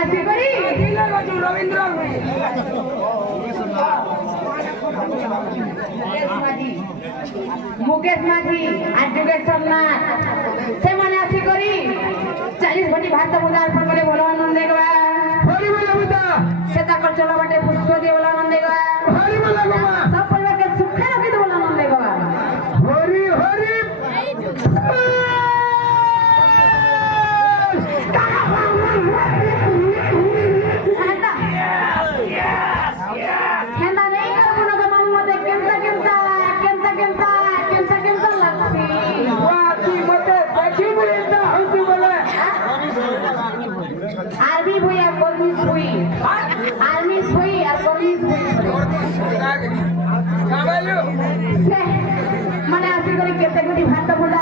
আসি করি রবীন্দ্র মুকেশ মাঝি আর যুগেশ সোমনাথ ସେମାନେ আসি করি 40 ঘটি ভাত মুদা অর্পণ করে বলো আনন্দে গা হরি বল বুদা সে তাকর চলা বাটে পুষ্প দিয়ে বলো আনন্দে গা হরি বল বাবা সব পরিবারকে সুখে রাখি বলো আনন্দে গা হরি হরি হেন্দা নেই করবো না গো মতে কেনতা কেনতা কেনতা কেনতা কেনতা কেনতা লাগছি ওয়াকি মতে দেখি বলেটা হইছে বলে আরবি বই আর কর্মী বই আর্মি বই আর কর্মী বই কাবাইলো মানে আসি করে কেতে কোটি ভাত মুদা